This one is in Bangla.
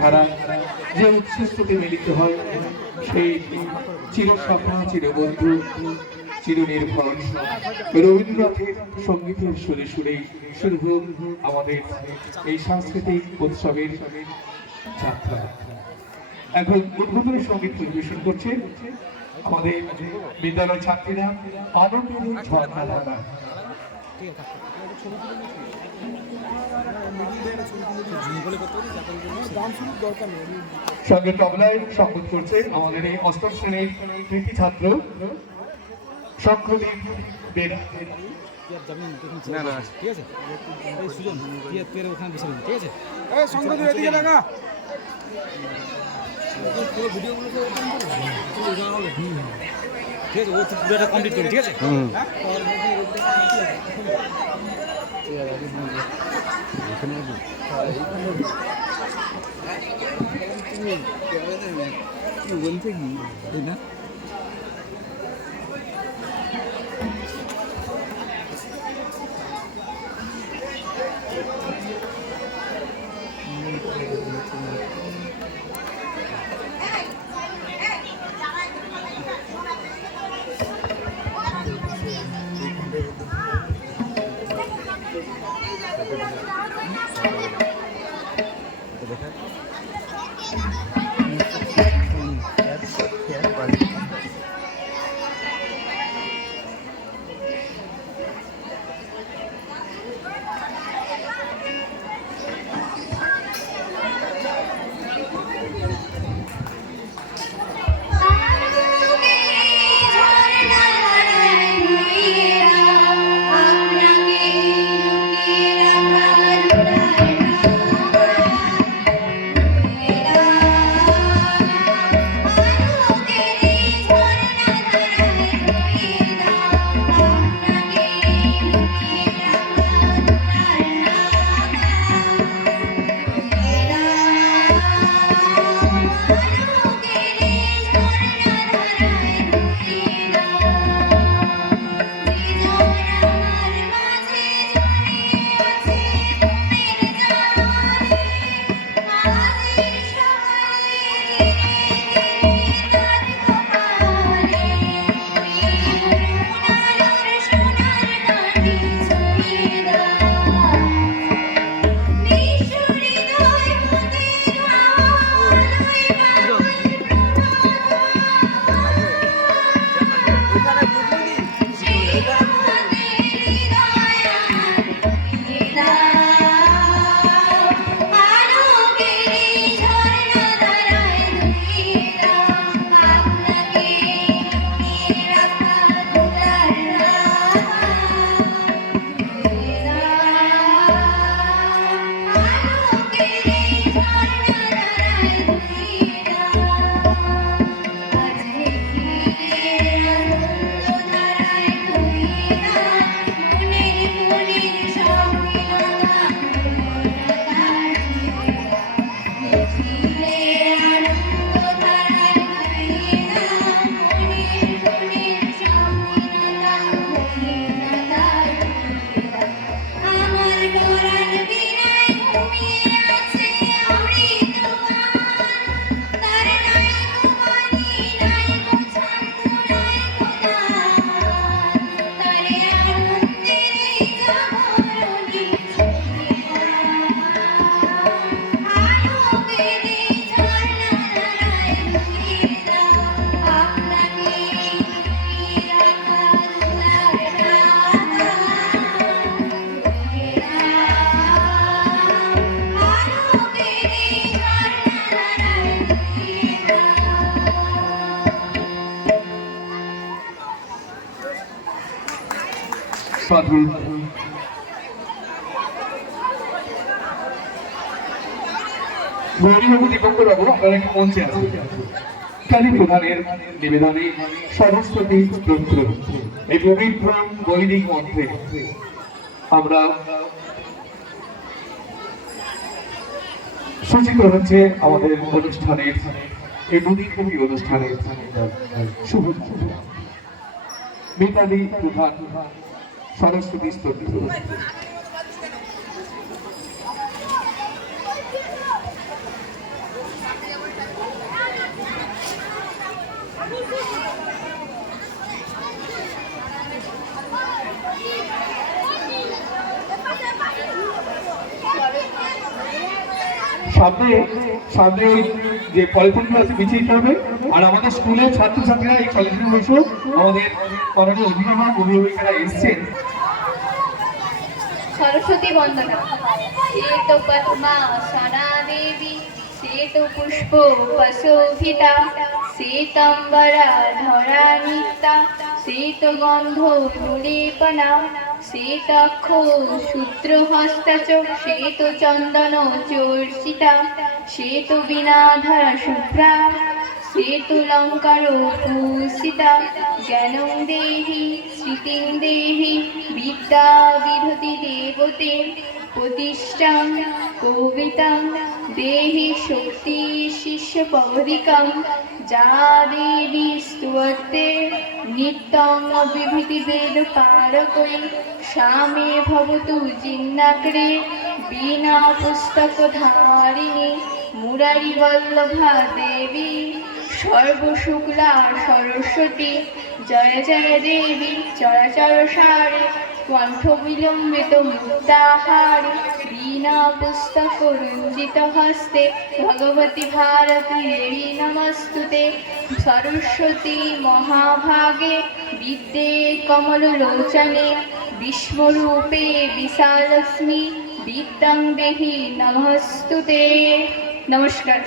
ধারা যে উচ্ছ্বসিতে মিলিত হয় সেই চিরসখা চিরবন্ধু চিরনির্ভর রবীন্দ্রনাথের সঙ্গীতের সুরে সুরে শুরু হোক আমাদের এই সাংস্কৃতিক উৎসবের যাত্রা। এখন উদ্বোধনী সঙ্গীত পরিবেশন করছে আমাদের বিদ্যালয় ছাত্রীরা আনন্দের ঝর্ণাধারা। সঙ্গে তবলায় সংগত করছে আমাদের এই অষ্টম শ্রেণীর কৃতি ছাত্র শঙ্খদীপ বেরা। ঠিক আছে সুজন ওখানে বসে ঠিক আছে শঙ্খদীপ এদিকে লাগা পুরো ভিডিওগুলো ঠিক আছে ও পুরোটা কমপ্লিট করি ঠিক আছে বলছে কি তাই না গৌরীবাবু দীপঙ্করবাবু আপনারা একটু মঞ্চে আছেন। কালী প্রধানের নিবেদনে সরস্বতী স্তোত্র এই পবিত্র বৈদিক মন্ত্রে আমরা সূচিত হচ্ছে আমাদের অনুষ্ঠানের এই দুদিনব্যাপী অনুষ্ঠানের শুভ মিতালি প্রধান সরস্বতী স্তোত্র। সামনে সামনে ওই যে ফলফুলগুলো আছে বিছিয়ে দিতে হবে। আর আমাদের স্কুলের ছাত্রছাত্রীরা এই কলেজে বসে আমাদের করণীয় অভিভাবক অভিভাবিকারা এসছেন। সরস্বতী বন্দনা। শ্বেত পদ্মা সনা দেবী, শ্বেত পুষ্প উপশোভিতা, শ্বেতাম্বরা ধরা নিত্যা, শ্বেত গন্ধ নুলেপনা, শ্বেতাক্ষ শূদ্রহস্তা চ, শ্বেত চন্দন চর্চিতা, শ্বেত বীণাধরা শুভ্রা, শ্বেতলঙ্কার ভূষিতা, জ্ঞানং দেহি স্মৃতিং দেহি, বিদ্যা বিধতি দেবতে, প্রতিষ্ঠাং কবিতাং দেহি শক্তি শিষ্য পবদিকাং, যা দেবী স্তুয়তে নিত্যং বিভূতি বেদ পারকৈ, সামে ভবতু জিন্নাগ্রে বীণা পুস্তক ধারিণী, মুরারি বল্লভা দেবী সর্বশুক্লা সরস্বতী, জয় জয় দেবী চরাচর সারে, কণ্ঠ বিলম্বিত মুক্তাহারে, বীণা পুস্তক রঞ্জিত হস্তে, ভগবতী ভারতী দেবী নমস্তুতে, সরস্বতী মহাভাগে বিদ্যে কমল লোচনে, বিশ্বরূপে বিশালক্ষ্মী বিদ্যাং দেহি নমস্তুতে। নমস্কার।